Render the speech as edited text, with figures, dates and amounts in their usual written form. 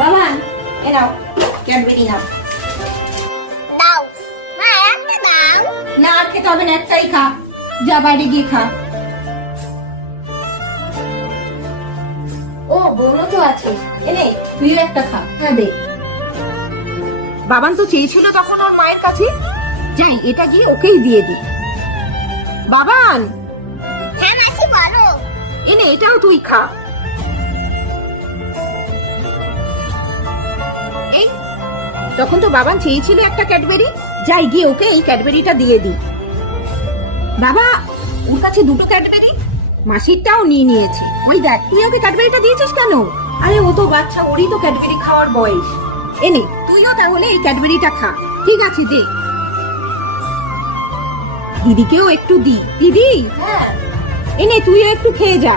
বাবা এ নাও ক্যাডবেরি নাও। দাও মা, একটা দাও। না আর খেতে হবে না, একটাই খা, যা বাইরে গিয়ে খা। ও বোনও তো আছে, এনে তুইও একটা খা। হ্যাঁ দে। বাবান তো চেয়েছিল তখন ওর মায়ের কাছে, যাই এটা গিয়ে ওকেই দিয়ে দি। বাবান হ্যাঁ মাসি বলো। এনে এটাও তুই খা। এই তখন তো বাবান চেয়েছিল একটা ক্যাডবেরি, যাই গিয়ে ওকে এই ক্যাডবেরিটা দিয়ে দি। বাবা ওর কাছে দুটো ক্যাডবেরি, মাসিরটাও নিয়ে নিয়েছে। ওই দেখ, তুই ওকে ক্যাডবেরিটা দিয়েছিস কেন? আরে ও তো বাচ্চা, ওরই তো ক্যাডবেরি খাওয়ার বয়স। এনে তুইও তাহলে এই ক্যাডবেরিটা খা। ঠিক আছে দে। দিদিকেও একটু দি। দিদি হ্যাঁ, এনে তুইও একটু খেয়ে যা।